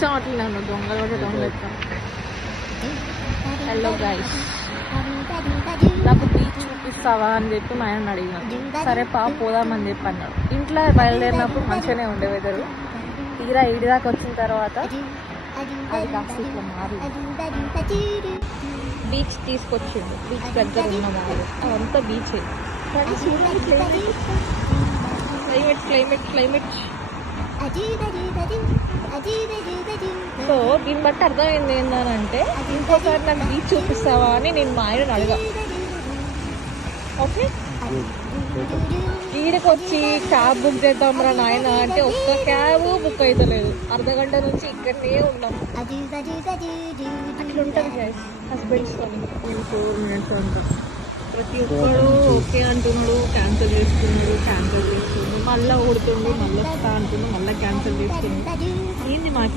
చావట్లేదు దొంగలు కూడా దొంగలు హలో గైస్ నాకు బీచ్ చూపిస్తావా అని చెప్పి మా ఆయన అడిగాను. సరే పోదామని చెప్పి అన్నాడు. ఇంట్లో బయలుదేరినప్పుడు మంచిగానే ఉండే వెదరు. తీరా ఈడి దాకా వచ్చిన తర్వాత అది కాస్త ఇట్లా మారి బీచ్ తీసుకొచ్చిండు. బీచ్ దగ్గర ఉన్న మారు అదంతా బీచే. క్లైమేట్ క్లైమేట్ సో దీన్ని బట్టి అర్థమైంది ఏంటంటే ఇంకోసారి నాకు బీచ్ చూపిస్తావా అని నేను మా ఆయన అడగా. ఓకే ఈడకి వచ్చి క్యాబ్ బుక్ చేద్దాం రా నాయన అంటే ఒక్క క్యాబ్ బుక్ అవుతలేదు. అర్ధగంట నుంచి ఇక్కడనే ఉన్నాం. అట్లుంటుంది హస్బెండ్స్తో 4 minutes అంతా. ప్రతి ఒక్కడు ఓకే అంటున్నాడు, క్యాన్సిల్ చేస్తున్నాడు, మళ్ళీ ఊడుతుండు, మళ్ళీ వస్తా అంటున్నాడు, మళ్ళీ క్యాన్సిల్ చేస్తున్నాడు. ఏంది మాకు